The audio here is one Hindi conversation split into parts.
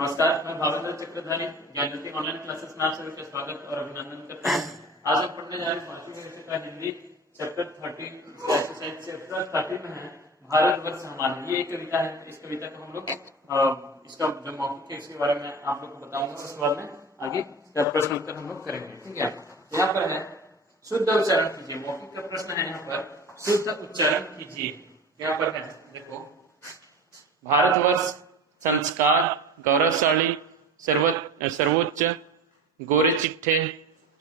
नमस्कार, मैं भावेंद्र चक्रधारी ज्ञानज्योति ऑनलाइन क्लासेस में आप सभी का स्वागत और अभिनंदन करता हूँ। आज हम पढ़ने जा रहे हैं पांचवी विषय का हिंदी चैप्टर 30 एक्सरसाइज चैप्टर 30 में है भारतवर्ष हमारा। ये एक कविता है। इस कविता को हम लोग इसका जो मौखिक है इसके बारे में आप लोग को बताऊंगा। उसके बाद में आगे प्रश्न उत्तर हम लोग करेंगे। ठीक है, यहाँ पर है शुद्ध उच्चारण कीजिए। मौखिक का प्रश्न है यहाँ पर शुद्ध उच्चारण कीजिए। यहाँ पर है देखो, भारतवर्ष संस्कार गौरवशाली सर्वोच्च गोरे चिट्ठे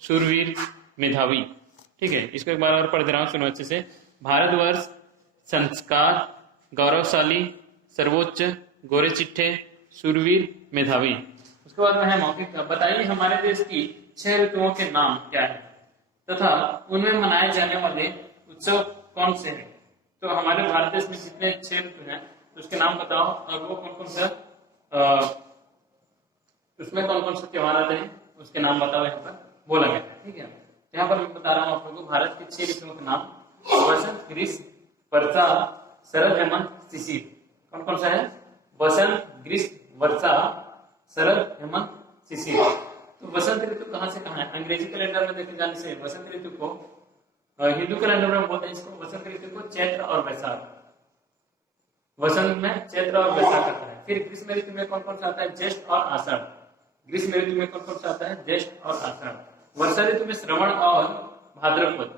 शूरवीर मेधावी। ठीक है, इसको एक बार और पढ़ दे रहा हूं, सुनो अच्छे से। भारतवर्ष संस्कार गौरवशाली सर्वोच्च गोरे चिट्ठे शूरवीर मेधावी। उसके बाद में है मौखिक का, बताइए हमारे देश की 6 ऋतुओं के नाम क्या है तथा उनमें मनाए जाने वाले उत्सव कौन से हैं। तो हमारे भारत देश में जितने 6 ऋतु हैं उसके नाम बताओ और वो कौन कौन सा उसमें कौन कौन से त्योहार आते हैं उसके नाम बताओ। यहाँ पर बोला गया है। ठीक है, यहाँ पर मैं बता रहा हूँ आप लोगों को भारत के 6 ऋतुओं के नाम। वसंत, ग्रीष्म, वर्षा, शरद, हेमंत, शिशिर। कौन कौन सा है? वसंत, ग्रीष्म, वर्षा, शरद, हेमंत, शिशिर। तो वसंत ऋतु कहाँ से कहाँ है? अंग्रेजी कैलेंडर में देखे जाने से वसंत ऋतु को, हिंदू कैलेंडर में बोलते हैं इसको वसंत ऋतु को चैत्र और वैशाख। वसंत में चैत्र और वैशाख आता है। फिर ग्रीष्म ऋतु में कौन कौन सा आता है? ज्येष्ठ और आषाढ़। ग्रीष्म ऋतु में कौन कौन सा आता है? ज्येष्ठ और आषाढ़। वर्षा ऋतु में श्रवण और भाद्रपद,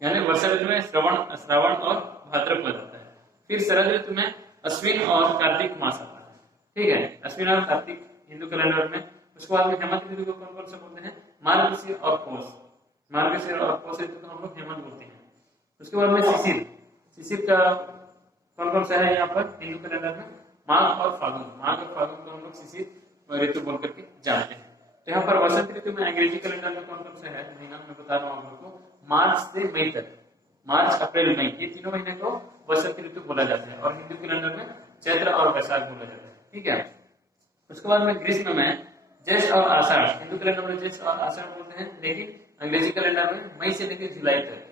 यानी वर्षा ऋतु में श्रावण और भाद्रपद आता है। फिर शरद ऋतु में अश्विन और कार्तिक मास आता है। ठीक है, अश्विन और कार्तिक हिंदू कैलेंडर में। उसके बाद में हेमंत ऋतु को कौन कौन सा बोलते हैं? मार्गशीर और पौष। मार्गशीर और पौष ऋतु को हम लोग हेमंत बोलते हैं। उसके बाद में शिशिर। शिशिर का कौन कौन सा है यहाँ पर हिंदू कैलेंडर में? माघ और फागुन। माघ और फागुन को हम लोग शिशिर ऋतु बोल करके जानते हैं। तो यहाँ पर वसंत ऋतु में अंग्रेजी कैलेंडर में कौन कौन सा है महीना मैं बता रहा हूँ आप लोग को। मार्च से मई तक, मार्च, अप्रैल, मई, ये तीनों महीने को वसंत ऋतु बोला जाता है और हिंदू कैलेंडर में चैत्र और वैशाख बोला जाता है। ठीक है, उसके बाद में ग्रीष्म में ज्येष्ठ और आषाढ़। हिंदू कैलेंडर में ज्येष्ठ और आषाढ़ बोलते हैं, लेकिन अंग्रेजी कैलेंडर में मई से लेकर जुलाई तक,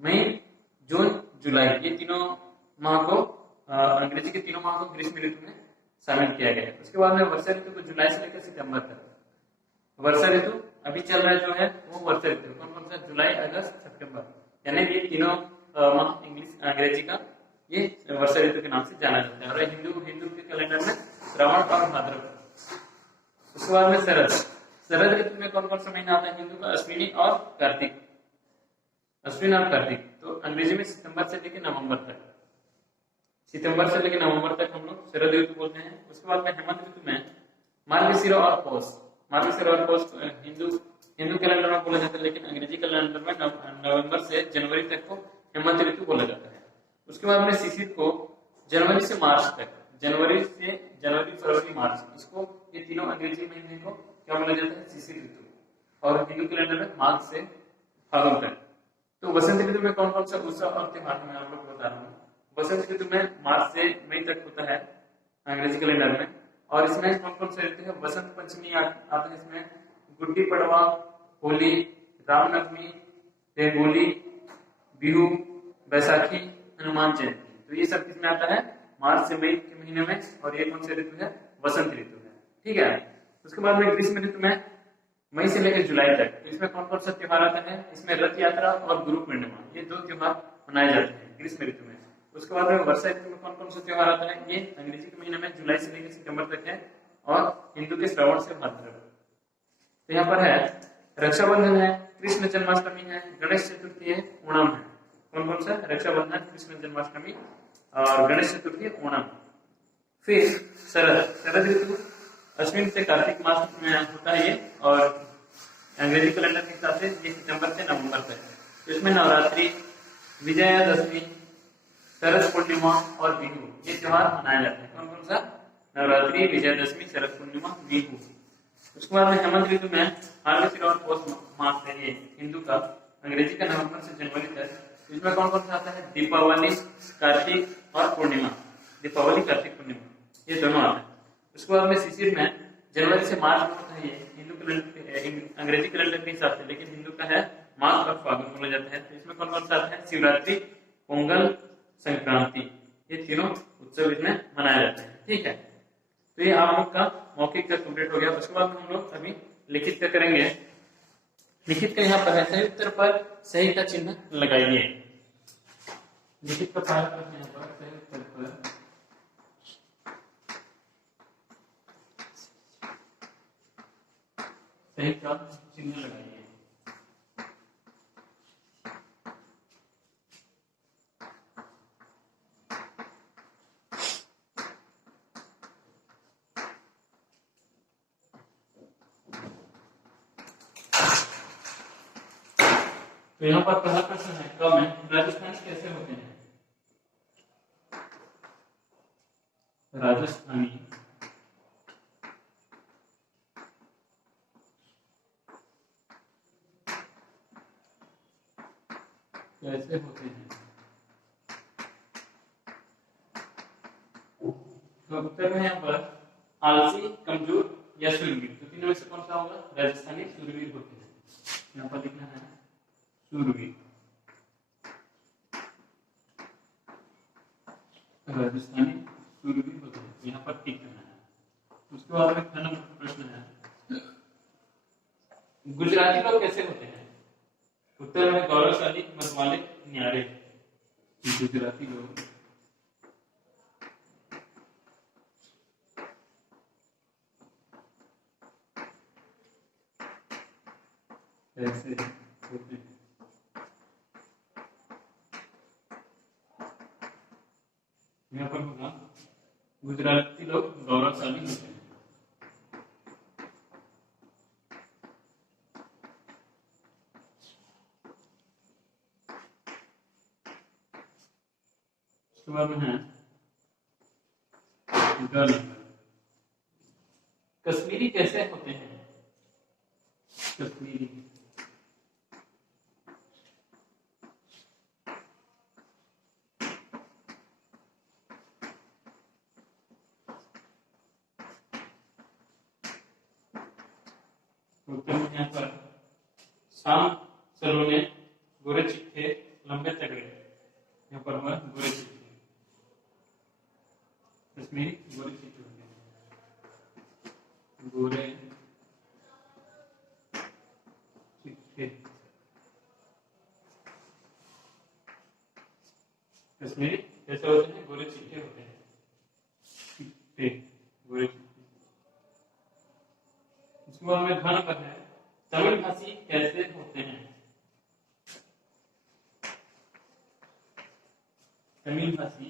मई, जून, जुलाई, ये तीनों माह को, अंग्रेजी के तीनों माह को ग्रीष्म ऋतु में शामिल किया गया है। उसके बाद में वर्षा ऋतु को जुलाई से लेकर सितंबर तक। वर्षा ऋतु अभी चल रहा है जो है वो वर्षा ऋतु कौन कौन सा? जुलाई, अगस्त, सितंबर, यानी ये तीनों माह इंग्लिश अंग्रेजी का ये वर्षा ऋतु के नाम से जाना जाता है। और हिंदू के कैलेंडर में श्रावण और भाद्रपद। उसके बाद में शरद। शरद ऋतु में कौन कौन सा महीना आता है हिंदू का? अश्विनी और कार्तिक। अश्विन और कार्तिक। तो अंग्रेजी में सितंबर से लेकर नवंबर तक, सितंबर से लेकर नवंबर तक हम लोग शरद ऋतु बोलते हैं। उसके बाद में हेमंत ऋतु में मार्गशीर और पौष। मार्गशीर और पौष हिंदू कैलेंडर में बोला जाता है, लेकिन अंग्रेजी कैलेंडर में नवंबर से जनवरी तक को हेमंत ऋतु बोला जाता है। उसके बाद में शिशिर को जनवरी से मार्च तक, जनवरी, फरवरी, मार्च, इसको ये तीनों अंग्रेजी महीने को क्या बोला जाता है? शिशिर ऋतु। और हिंदू कैलेंडर में मार्च से फागुन तक। तो वसंत ऋतु में कौन कौन सा उत्सव और त्योहार मैं आप लोग बता रहा हूँ। वसंत ऋतु में मार्च से मई तक होता है अंग्रेजी कैलेंडर में। और इसमें कौन कौन से ऋतु है? वसंत पंचमी आते हैं इसमें, गुड्डी पड़वा, होली, रामनवमी, रंगोली, बिहू, बैसाखी, हनुमान जयंती। तो ये सब किसमें आता है? मार्च से मई के महीने में। और ये कौन से ऋतु है? वसंत ऋतु है। ठीक है, उसके बाद में ग्रीष्म ऋतु में मई से लेकर जुलाई तक। तो इसमें कौन कौन सा त्योहार आता है? इसमें रथ यात्रा और गुरु पूर्णिमा, ये 2 त्योहार मनाए जाते हैं ग्रीष्म ऋतु में। उसके बाद में वर्षा ऋतु में कौन कौन सा त्योहार आता है? ये अंग्रेजी के महीने में जुलाई से लेकर सितंबर तक है और हिंदू के श्रावण से भाद्रपद। तो यहाँ पर है रक्षाबंधन है, कृष्ण जन्माष्टमी है, गणेश चतुर्थी है, ओणम है। कौन कौन सा? रक्षाबंधन, कृष्ण जन्माष्टमी और गणेश चतुर्थी, ओणम। फिर शरद ऋतु अश्विन से कार्तिक मास में होता है ये, और अंग्रेजी कैलेंडर के हिसाब से ये सितंबर से नवंबर तक। तो इसमें नवरात्रि, विजयादशमी, शरद पूर्णिमा और बिहू, ये त्योहार मनाए जाते हैं। कौन कौन सा? नवरात्रि, विजयादशमी, शरद पूर्णिमा, बिहू। उसके बाद में हेमंत ऋतु में मार्गशीर और पौष मास है ये हिंदू का, अंग्रेजी का नवंबर से जनवरी तक। इसमें कौन कौन सा आता है? दीपावली, कार्तिक और पूर्णिमा। दीपावली, कार्तिक, पूर्णिमा, ये दोनों आते हैं। उसके बाद में शिशिर में जनवरी से मार्च में होता है ये हिंदू कैलेंडर, अंग्रेजी कैलेंडर के हिसाब से, लेकिन हिंदू का है माघ और फागुन बोला जाता है। तो इसमें कौन कौन सा आता है? शिवरात्रि, पोंगल, संक्रांति, ये तीनों उत्सव इसमें मनाए जाते हैं। ठीक है, तो ये आप लोग का मौखिक का कंप्लीट हो गया। उसके बाद हम लोग अभी लिखित का करेंगे। लिखित का यहाँ पर है सही उत्तर पर सही का चिन्ह लगाइए। लिखित का पहला प्रश्न यहाँ पर सही उत्तर पर सही का चिन्ह लगाइए। तो यहाँ पर पहला प्रश्न है क में राजस्थानी कैसे होते हैं? राजस्थानी कैसे होते हैं? तो उत्तर में यहाँ पर आलसी, कमजोर या शूरवीर, तो तीनों में से कौन सा होगा? राजस्थानी शूरवीर होते हैं। यहाँ पर लिखना है शूरवीर। राजस्थानी शूरवीर होते हैं, यहाँ पर टिक करना है। उसके बाद में ख नंबर प्रश्न है गुजराती लोग कैसे होते हैं? उत्तर में गौरवशाली, मतवाले, न्यारे। गुजराती लोग कैसे होते हैं? यहाँ पर होगा गुजराती लोग गौरवशाली होते हैं। उसके बाद में है कश्मीरी कैसे होते हैं? कश्मीरी यहाँ पर शाम सलोने, गोरे चिट्ठे, लंबे तगड़े। यहाँ पर हुआ गोरे चिट्ठे। कश्मीरी गोरे चिट्ठे होते हैं। गोरे चिट्ठे कश्मीरी कैसे होते हैं? गोरे चिट्ठे होते हैं। चिट्ठे गोरे चिट्ठे। उसके बाद में घन पर है तमिल भाषी कैसे होते हैं? तमिल भाषी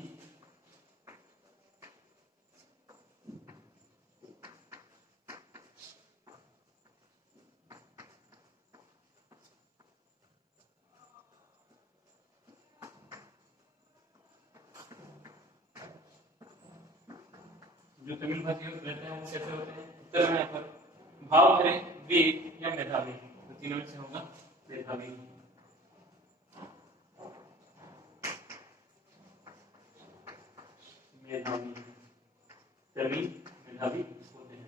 जो तमिल भाषी रहते हैं वो कैसे होते हैं? उत्तर में यहाँ पर भाव भरे, वीर या मेधावी, तो तीनों में से होगा मेधावी। मेधावी तमिल मेधावी होते हैं।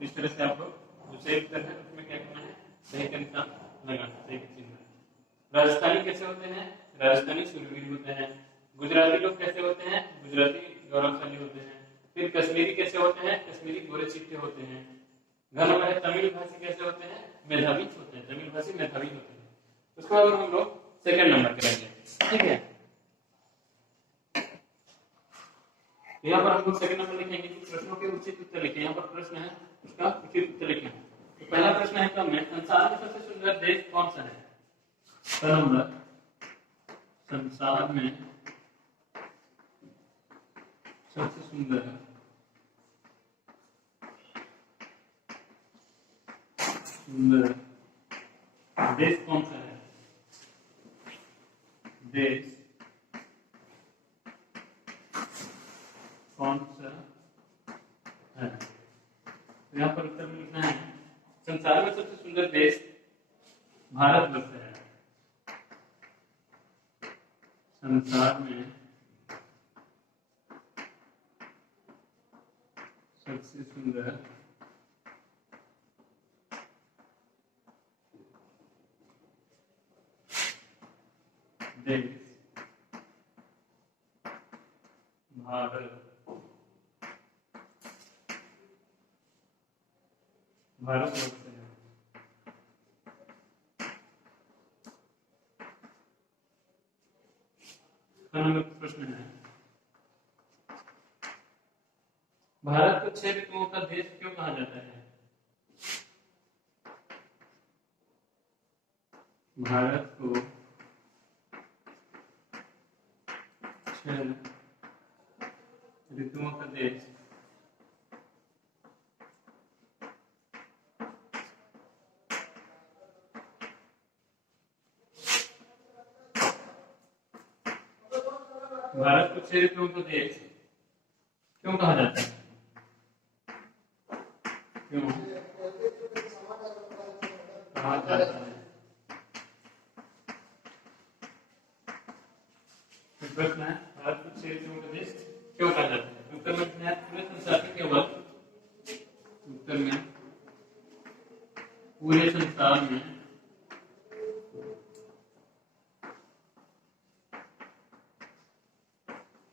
इस तरह से आप लोग जो सही उत्तर है उसमें क्या करना है? सही का निशान लगाना, सही का चिन्ह। राजस्थानी कैसे होते हैं? राजस्थानी शूरवीर होते हैं। गुजराती लोग कैसे होते हैं? गुजराती गौरवशाली होते हैं। फिर कश्मीरी कैसे होते हैं? कश्मीरी गोरे चिट्टे होते हैं। घन में तमिल भाषी कैसे होते हैं? मेधावी होते हैं। तमिल भाषी मेधावी होते हैं। उसके बाद हम लोग सेकंड नंबर करेंगे, ठीक है। यहाँ पर हम लोग सेकंड नंबर लिखेंगे कि प्रश्नों के उचित उत्तर लिखें। यहाँ पर प्रश्न है उसका उचित उत्तर लिखें। तो पहला प्रश्न है क्रम में संसार में सबसे सुंदर देश कौन सा है? पहला नंबर संसार में सबसे सुंदर देश कौन सा है? देश कौन सा है? यहाँ पर उत्तर में लिखना है संसार में सबसे सुंदर देश भारतवर्ष है। संसार में सबसे सुंदर देश भारत भारतवर्ष है। नंबर प्रश्न है, भारत को 6 ऋतुओं का देश क्यों कहा जाता है? भारत को 6 ऋतुओं का देश भारत को 6 ऋतुओं का देश क्यों कहा जाता है? क्यों कहा जाता है? प्रश्न है, भारत को 6 ऋतुओं का देश क्यों कहा जाता है? उत्तर में है पूरे संसार में केवल, उत्तर में पूरे संसार में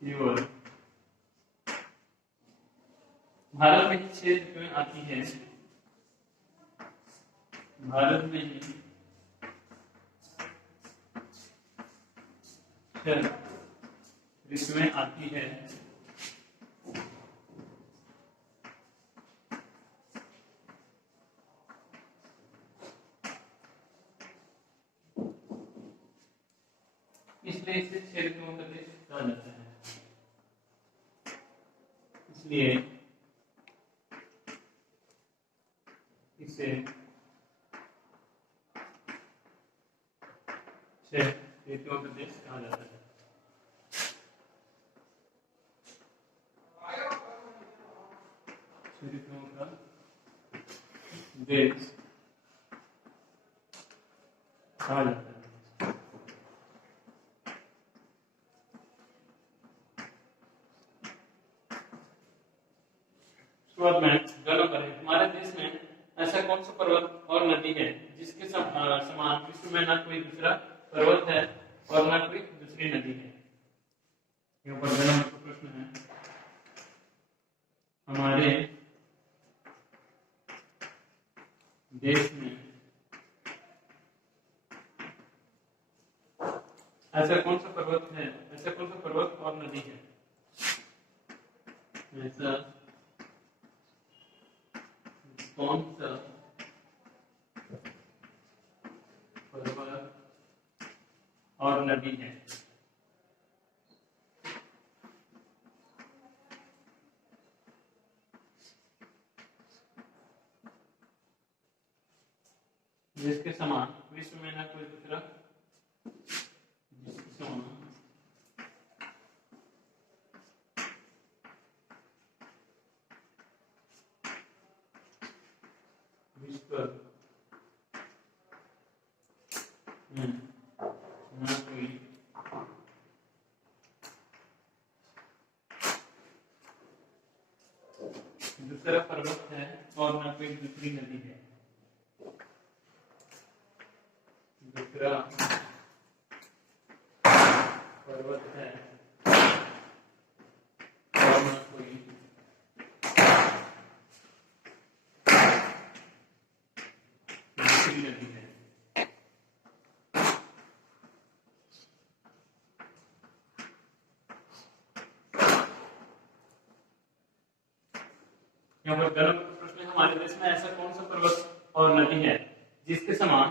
केवल भारत में ही 6 ऋतुएं आती है। भारत में ही 6 ऋतुएं आती है। इसलिए इसे 6 ऋतुओं का देश कहा जाता है। इसलिए इसे 6 ऋतुओं का देश कहा जाता है। ऋतुओं का देश कहा जाता है। शुरुआत में दोनों पर है, हमारे देश में ऐसा कौन सा पर्वत और नदी है जिसके समान विश्व में ना कोई दूसरा पर्वत है और ना कोई दूसरी नदी है? यहाँ पर दोनों प्रश्न है, हमारे देश में ऐसा कौन सा पर्वत है, ऐसा कौन सा पर्वत और नदी है, ऐसा कौन सा पर्वत और नदी है? जिसके समान विश्व में ना कोई दूसरा, जिसके समान विश्व में ना कोई दूसरा पर्वत है और ना कोई दूसरी नदी है। दूसरा पर्वत है और ना कोई दूसरी नदी है। यहाँ पर गलत प्रश्न है, हमारे देश में ऐसा कौन सा पर्वत और नदी है जिसके समान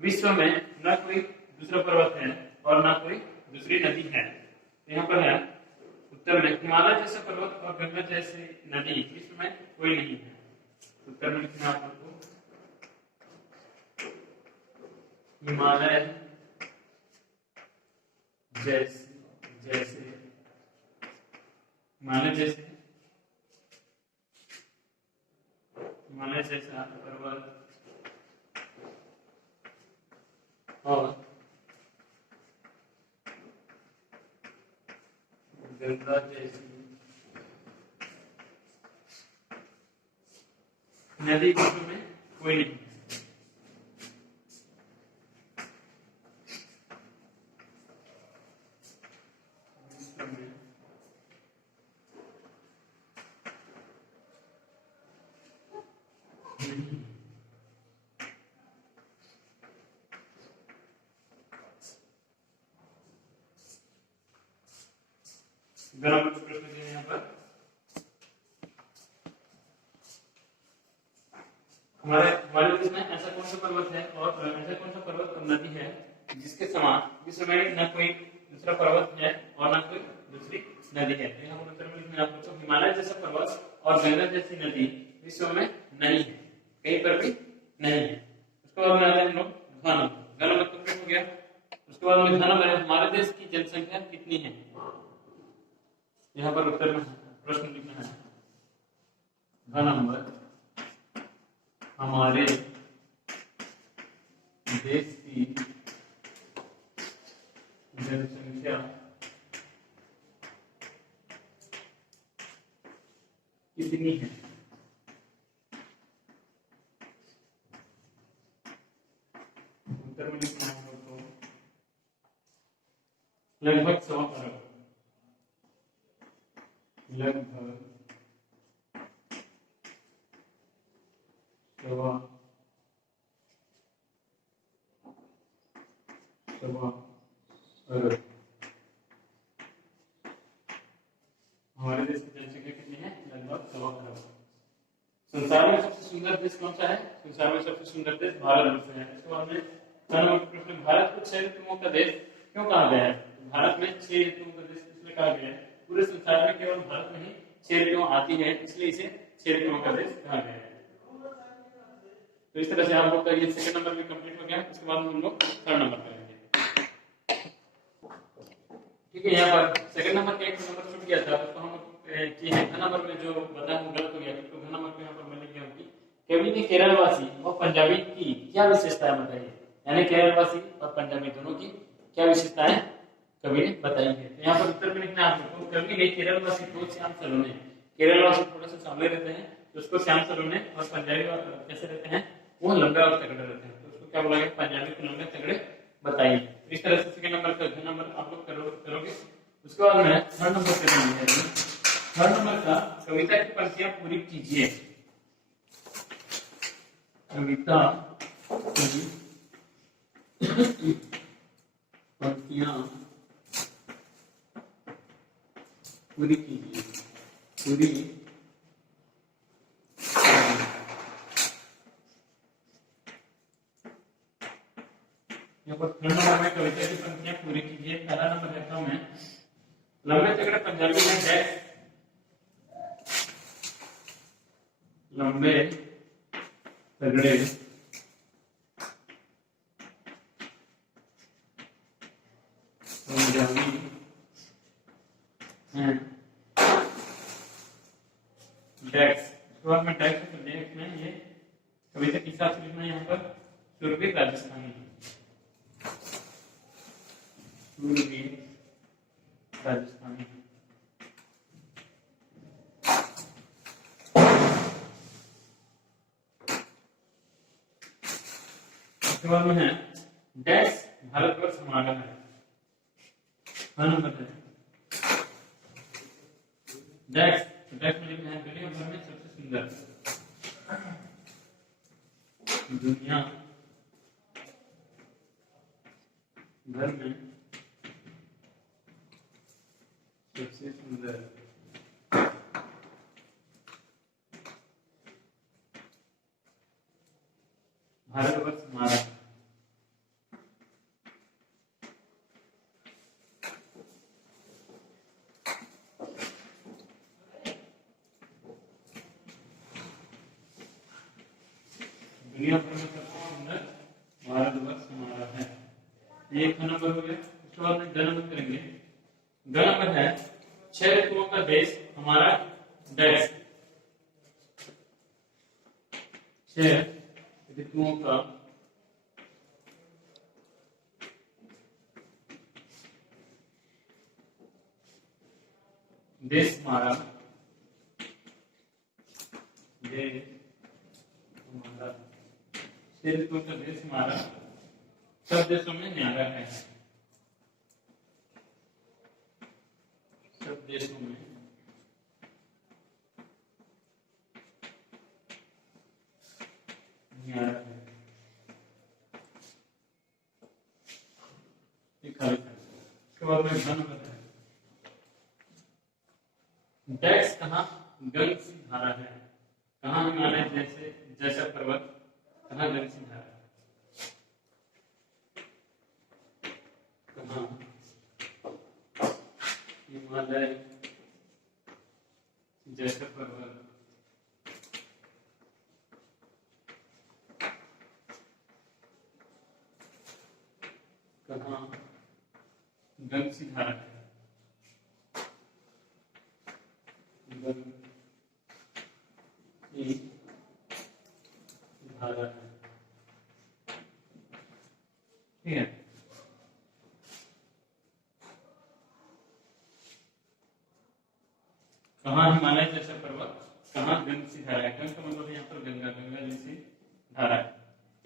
विश्व में न कोई दूसरा पर्वत है और न कोई दूसरी नदी है? यहाँ पर है उत्तर में हिमालय जैसे पर्वत और गंगा जैसी नदी विश्व में कोई नहीं है। उत्तर में लिखना आपको हिमालय जैसे हिमालय जैसा पर्वत और गंगा जैसी नदी विश्व में कोई नहीं है। विश्व में नंबर का प्रश्न दिया यहाँ पर, हमारे देश में ऐसा कौन सा पर्वत है और ऐसा कौन सा पर्वत और नदी है जिसके समान विश्व में न कोई दूसरा पर्वत है और न कोई दूसरी नदी है। तो यहाँ पर उत्तर में लिखना आपको, तो हिमालय जैसा पर्वत और गंगा जैसी नदी विश्व में नहीं है, कहीं पर भी नहीं है। उसके बाद में आते हैं हम लोग घ नंबर। घ नंबर कंप्लीट हो गया। उसके बाद में घ नंबर है, हमारे देश की जनसंख्या कितनी है। यहाँ पर उत्तर में प्रश्न लिखना है, घ नंबर हमारे देश की जनसंख्या कितनी है। उत्तर में लिखना है तो लगभग 100 अरब, लगभग 100 अरब। हमारे देश की जनसंख्या कितनी है, लगभग 100 अरब। संसार में सबसे सुंदर देश कौन सा है, संसार में सबसे सुंदर देश भारत वर्ष है। इसके बाद में प्रश्न, भारत को 6 ऋतुओं का देश क्यों कहा गया है। भारत में 6 ऋतुओं का देश इसलिए कहा गया है, पूरे संसार में केवल भारत में ही 6 ऋतुएं आती है, इसलिए इसे 6 ऋतुओं का देश कहा गया है। तो इस तरह से आप लोग का ये सेकंड नंबर भी कंप्लीट हो गया। उसके बाद हम लोग थर्ड नंबर करेंगे। ठीक है, यहाँ पर सेकंड नंबर का एक नंबर छूट गया था, तो हम कि है घ नंबर में जो बताया वो गलत हो गया। तो घ नंबर पे यहाँ पर मैं लिख गया हूँ कि कवि ने केरलवासी और पंजाबी की क्या विशेषताएं बताई है, यानी केरलवासी और पंजाबी दोनों की क्या विशेषताएं कवि ने बताई है। तो यहाँ पर उत्तर में लिखना है आपको, कवि ने केरलवासी को श्याम सलोने, केरलवासी थोड़ा सा सांवले रहते हैं तो उसको श्याम सलोने, और पंजाबी कैसे रहते हैं, वो लंबे और तगड़े रहते हैं, तो उसको क्या बोला गया, पंजाबी को लंबे तगड़े बताइए। इस तरह से सेकंड नंबर का घ नंबर आप लोग करोगे। उसके बाद में थर्ड नंबर पे थर्ड नंबर का कविता की पंक्तियां पूरी कीजिए। कविता की पंक्तियां पूरी कीजिए, पूरी यहाँ पर थर्ड नंबर में कविता की पंक्तियां पूरी कीजिए। पहला नंबर लेता हूं मैं, लंबे तगड़े पंजाबी में है, लंबे तगड़े पंजाबी हैं डेक्स। उसके बाद में डेक्स को डेक्स में ये कविता के हिसाब से लिखना है। यहाँ पर सूरबीर राजस्थानी, सूरबीर राजस्थानी। उसके बाद में है डैश भारतवर्ष हमारा है, नंबर है डैश। डैश में लिखना है दुनिया भर में सबसे सुंदर, दुनिया भर में सबसे सुंदर भारतवर्ष हमारा। दुनिया भर में सबसे सुंदर भारतवर्ष हमारा है। ये एक नंबर हो गया। उसके बाद में ग नंबर करेंगे। ग नंबर है 6 ऋतुओं का देश हमारा देश, 6 ऋतुओं का देश हमारा, देश हमारा, 6 ऋतुओं का देश हमारा, सब देशों में न्यारा है, सब देशों में यहाँ रखें। ये खाली था। उसके बाद में घन बताया। डेक्स कहाँ गतिशील धारा है, कहाँ हिमालय जैसे जैसा पर्वत, कहाँ गतिशील धारा है, कहाँ हिमालय जैसा पर्वत, कहाँ गतिशील धारा है, धारा है। ठीक है, कहाँ हिमालय जैसा पर्वत, कहाँ गंगा धारा है। गंगा का मतलब यहाँ पर गंगा, गंगा जैसी धारा है।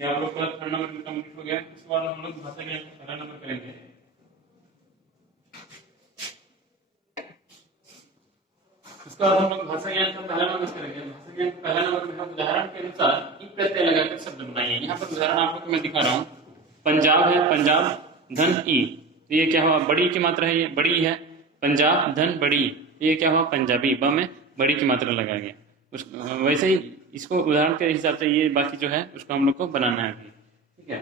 ये आप लोग का थर्ड नंबर कंप्लीट हो गया। इसके बाद हम लोग भाषा ज्ञान का पहला नंबर करेंगे। इसके बाद हम लोग भाषा ज्ञान का पहला नंबर करेंगे। भाषा ज्ञान का पहला नंबर में हम उदाहरण के अनुसार ई प्रत्यय लगाकर शब्द बनाइए। यहाँ पर उदाहरण आप लोग को मैं दिखा रहा हूँ। पंजाब है, पंजाब धन ई, तो ये क्या हुआ, बड़ी की मात्रा है, ये बड़ी है। पंजाब धन बड़ी, ये क्या हुआ, पंजाबी, ब में बड़ी की मात्रा लगा गया। उस वैसे ही इसको उदाहरण के हिसाब से ये बाकी जो है उसको हम लोग को बनाना है अभी। ठीक है,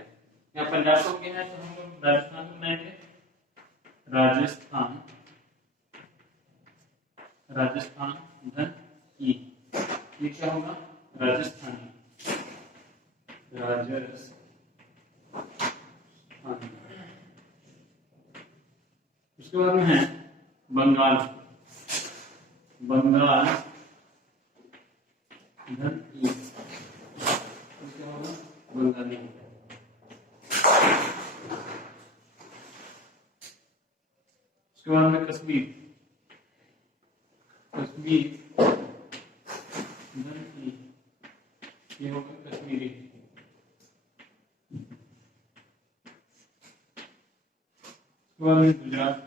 यहाँ पंजाब को क्या है तो हम लोग राजस्थान बनाएंगे। राजस्थान, राजस्थान धन ई, ये क्या होगा, राजस्थानी, राजस्थानी। उसके बाद में है बंगाल, बंगाल धन ई, क्या होगा, बंगाली। उसके बाद में कश्मीर, कश्मीर धन ई, ये होगा कश्मीरी। उसके बाद में गुजरात,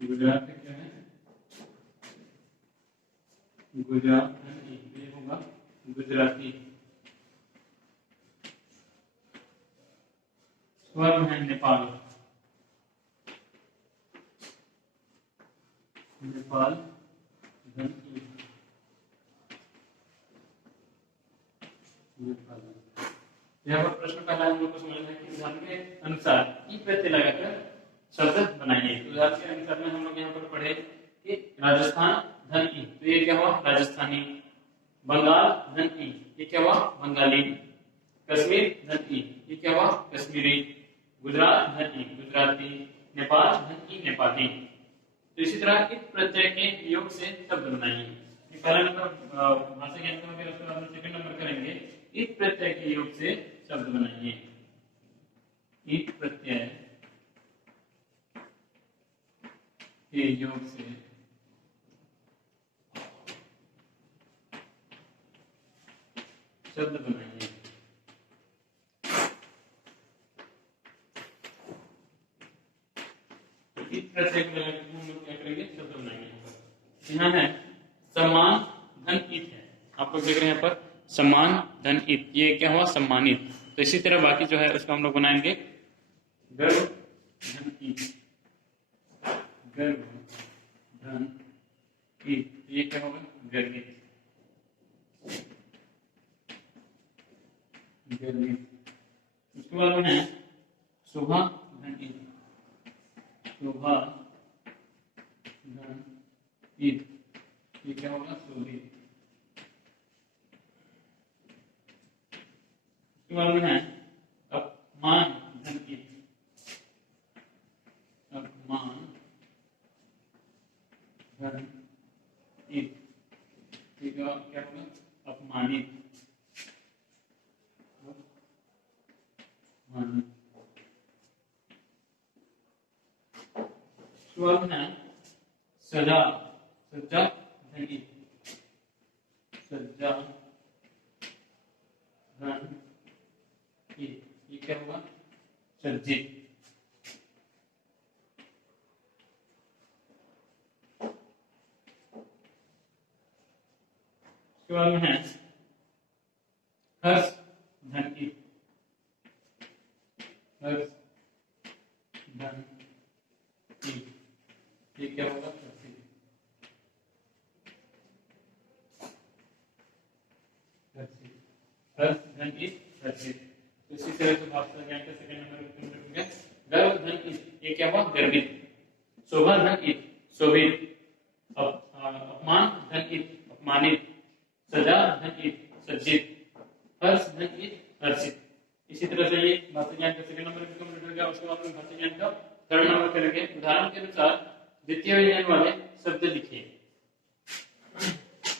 गुजरात में क्या है, गुजरात ये होगा गुजराती। स्वर्ण है नेपाल, नेपाल धन ई, नेपाल। यहाँ पर प्रश्न पहला हम लोग को समझना है कि उदाहरण के अनुसार ई प्रत्यय लगाकर शब्द बनाइए। उदाहरण के अनुसार में हम लोग यहाँ पर पढ़े कि राजस्थान धन ई, तो ये क्या हुआ, राजस्थानी। बंगाल धन ई, ये क्या हुआ, बंगाली। कश्मीर धन ई, ये क्या हुआ, कश्मीरी। गुजरात धन ई, गुजराती। नेपाल धन ई, नेपाली। तो इसी तरह इस प्रत्यय के योग से शब्द बनाइए। पहला नंबर भाषा ज्ञान का, फिर उसके बाद में सेकंड नंबर करेंगे इस प्रत्यय के योग से शब्द बनाइए। इस प्रत्यय के योग से शब्द बनाइए। इस प्रत्यय को हम लोग क्या करेंगे, शब्द बनाएंगे। यहाँ है सम्मान धन इत है, आप लोग देख रहे हैं यहाँ पर सम्मान धन इत, ये क्या हुआ, सम्मानित। तो इसी तरह बाकी जो है उसको हम लोग बनाएंगे गर्व धन इत, गर्व धन इत, ये क्या होगा, गर्वित, गर्वित। उसके बाद में है शोभा धन इत, शोभा धन इत, ये क्या होगा, शोभित। उसके बाद में है अपमान धन इत, अपमान धन इत, ये क्या होगा, अपमानित, अपमानित। उसके बाद में है सजा, सजा धन इत, सजा धन इत, ये क्या होगा, सज्जित। उसके बाद में है हर्ष धन ईट, हर्ष धन ईट, ये क्या होगा? हर्ष धन ईट हर्षित। इसी तरह से भाषा ज्ञान का सेकंड नंबर हो गया गर्व धन ईट, ये क्या हुआ? गर्वित। शोभा धन ईट शोभित, अपमान धन ईट अपमानित, सजा धन ईट सज्जित, हर्ष धन ईट हर्षित। इसी तरह से ये भाषा ज्ञान का सेकंड नंबर भी कंप्लीट हो गया। उसके बाद में भाषा ज्ञान का थर्ड नंबर करेंगे। उदाहरण के अनुसार द्वितीय व्यंजन वाले शब्द लिखिए।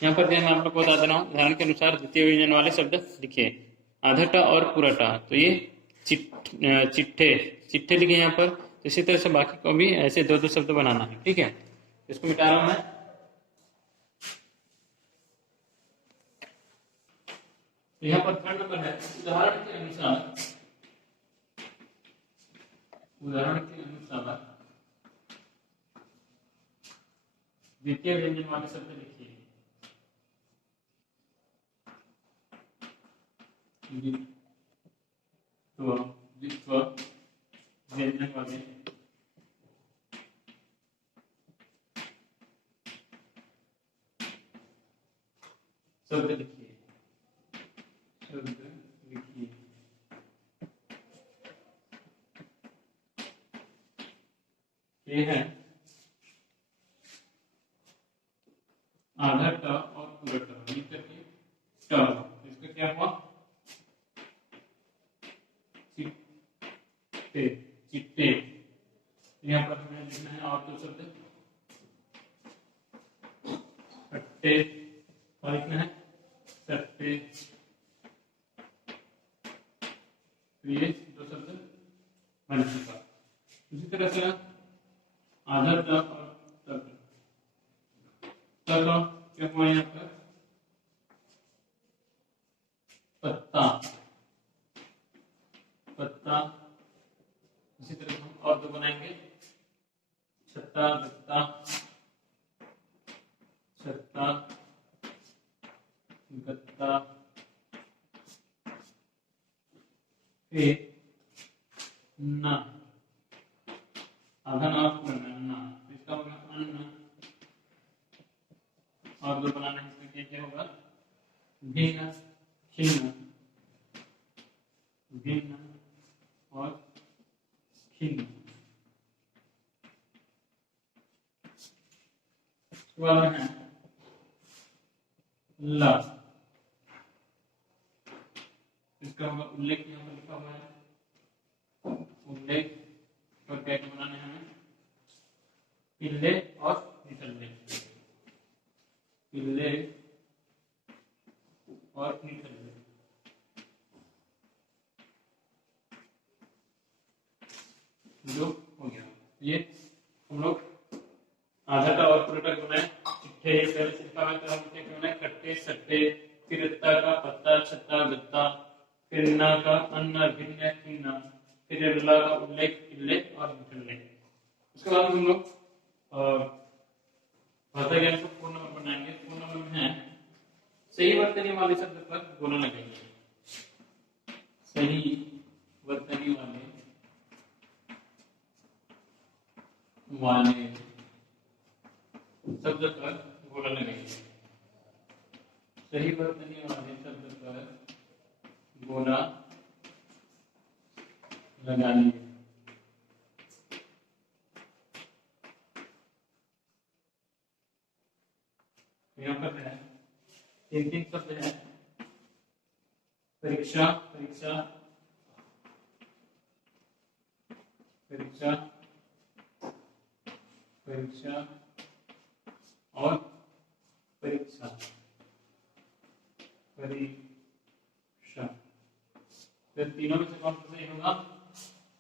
यहाँ पर मैं आप लोग को बता दे रहा हूँ, उदाहरण के अनुसार द्वितीय व्यंजन वाले शब्द लिखिए। आधटा और पूराटा, तो ये चिट्ठे चिट्ठे लिखे यहाँ पर। तो इसी तरह से बाकी को भी ऐसे दो दो शब्द बनाना है, ठीक है। इसको मिटा रहा हूं मैं। तो यहाँ पर थर्ड नंबर है उदाहरण के अनुसार, उदाहरण के अनुसार द्वितीय व्यंजन वाले शब्द लिखिए। द्वित्व व्यंजन वाले शब्द लिखिए, शब्द लिखिए। ये है आधा ट और पूरा ट मिलकर के ट। इसका क्या हुआ? चिट्टे, चिट्टे। यहाँ पर हमें लिखना है और दो शब्द कट्टे और लिखना है सट्टे। ये दो शब्द बन चुका। इसी तरह से आधा ट और तक, चलो क्या हुआ यहाँ पर? पत्ता, पत्ता। इसी तरह हम और दो बनाएंगे, छत्ता गत्ता, छत्ता गत्ता, फिर न आधा नाम करना, इसका होगा अन्न। और दो बनाना है, इसमें क्या होगा? भिन्न खिन्न, भिन्न और खिन्न। है ला, इसका होगा उल्लेख। यहाँ पर लिखा हुआ है उल्लेख, और क्या बनाना है हमें? पिल्ले और निकलने, पिल्ले और निकलने। जो हो गया ये हम लोग आधा का और पूरा का बनाए। चिट्ठे ये पहले से लिखा हुआ, तो हम क्या बनाए? कट्टे सट्टे, फिर रत्ता का पत्ता छत्ता गत्ता, फिर ना का अन्न भिन्न खिन्न, फिर ला का उल्लेख पिल्ले और निकलने। उसके बाद हम लोग भाषा ज्ञान को फोन नंबर बनाएंगे। फोन नंबर में है सही वर्तनी वाले शब्द पर बोलना लगाएंगे। सही वर्तनी वाले शब्द पर बोलना लगाएंगे। सही वर्तनी वाले शब्द पर बोला लगाने। यहाँ पर है तीन तीन शब्द है। परीक्षा, परीक्षा, परीक्षा, परीक्षा और परीक्षा, परीक्षा। तो तीनों में से कौन सा सही होगा?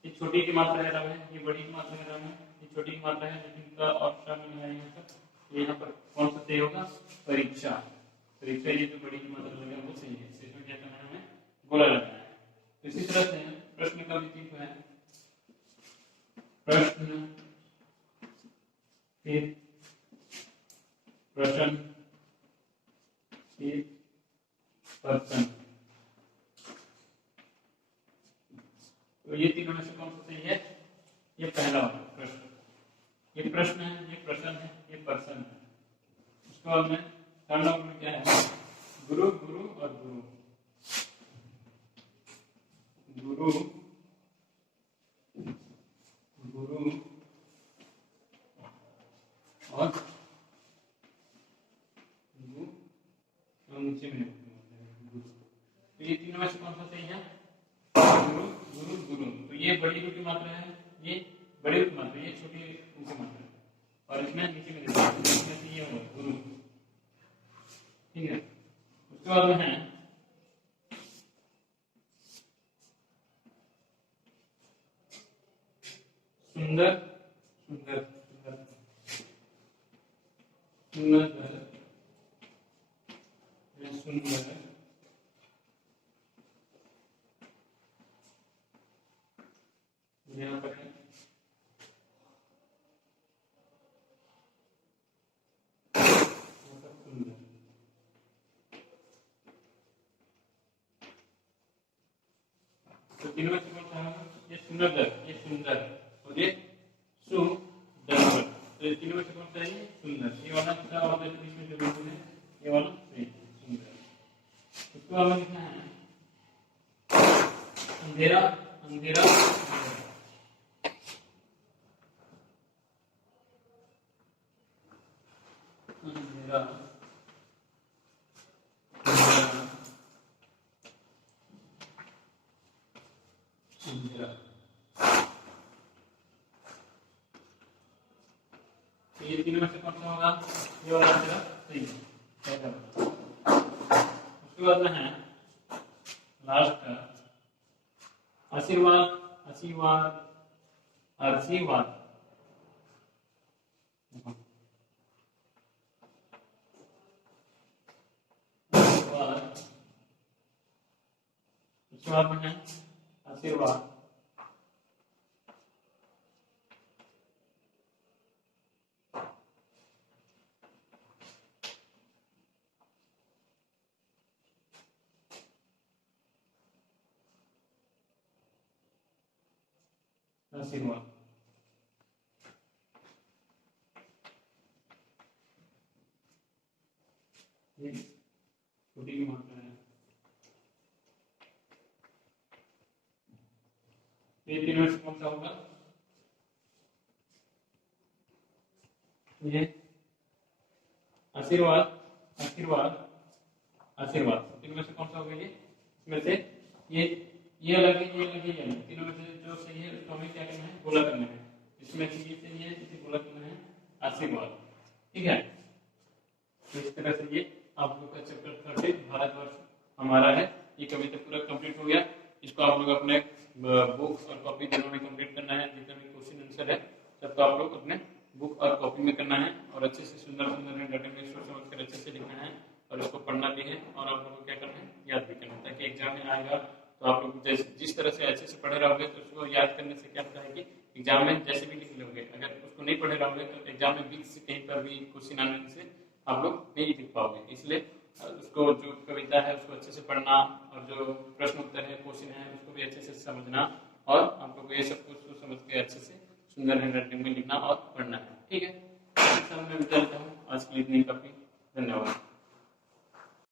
ये छोटी की मात्रा है राम है, ये बड़ी की मात्रा है राम है, ये छोटी की मात्रा है लेकिन का और शामिल है यहाँ पर। यहाँ पर कौन सा सही होगा? परीक्षा। परीक्षा ये जो बड़ी की मात्रा लगा वो सही है। इसमें क्या करना है? हमें बोला लगाना है। तो इसी तरह से प्रश्न का भी तीन है, प्रश्न, फिर प्रश्न, फिर पर्सन। तो ये तीनों में से कौन सा सही है? ये पहला प्रश्न, ये प्रश्न है, ये प्रश्न है, ये पर्सन है। उसके बाद में थर्ड नंबर में क्या है? गुरु, गुरु और गुरु, गुरु, गुरु और गुरु, और नीचे में गुरु। तो ये तीनों में से कौन सा सही है? गुरु, गुरु, गुरु। तो ये बड़ी गुरु की मात्रा है, ये बड़ी गुरु की मात्रा, ये छोटी गुरु की मात्रा है, और इसमें नीचे में इसमें से ये होगा गुरु, ठीक है। उसके बाद में है सुंदर, सुंदर, सुंदर, सुंदर, सुंदर, यहाँ पर है सुंदर। तो तीनों में से कौन सा है? ये सुंदर, ये सुंदर और ये सुंदर। तो ये तीनों में से कौन सा है? ये सुंदर। ये वाला कितना होता है? इसमें जो बिल्कुल है ये वाला सही सुंदर। उसके बाद में कितना है? अंधेरा, अंधेरा, अंधेरा, अंधेरा। ये तीनों में से कौन सा होगा? ये वाला अंधेरा सही है। उसके बाद में है लास्ट का आशीर्वाद, आशीर्वाद, आशीर्वाद। उसके बाद में है आशीर्वाद, आशीर्वाद। ये छोटी की मात्रा है। ये तीनों में से कौन सा होगा? ये आशीर्वाद, आशीर्वाद, आशीर्वाद। तीनों में से कौन सा होगा? ये इसमें से ये अलग है, ये अलग है, ये अलग। तीनों में से जो सही है उसको हमें क्या करना है? गोला करना है। इसमें से ये सही है, इसे गोला करना है आशीर्वाद, ठीक है। तो इस तरह से ये आप लोग का चैप्टर 13 भारतवर्ष हमारा है, ये कविता पूरा कंप्लीट हो गया। इसको आप लोग अपने बुक और कॉपी दोनों में कंप्लीट करना है। जितना भी क्वेश्चन आंसर है सबको आप लोग अपने बुक और कॉपी में करना है, और अच्छे से सुंदर सुंदर हैंडराइटिंग में सोच समझ कर अच्छे से लिखना है, और इसको पढ़ना भी है, और आप लोगों को क्या करना है? याद भी करना है, ताकि एग्जाम में आएगा तो आप लोग जिस तरह से अच्छे से पढ़े रहोगे तो उसको याद करने से क्या होता है कि एग्जाम में जैसे भी लिख लोगे। अगर उसको नहीं पढ़े रहोगे तो एग्जाम में बीच से कहीं पर भी क्वेश्चन आने से आप लोग नहीं लिख पाओगे। इसलिए उसको जो कविता है उसको अच्छे से पढ़ना, और जो प्रश्न उत्तर है, क्वेश्चन है, उसको भी अच्छे से समझना, और आप लोग ये सब कुछ समझ के अच्छे से सुंदर हैंडराइटिंग में लिखना और पढ़ना है, ठीक है। मैं विदा लेता हूँ, आज के लिए इतनी काफी। धन्यवाद।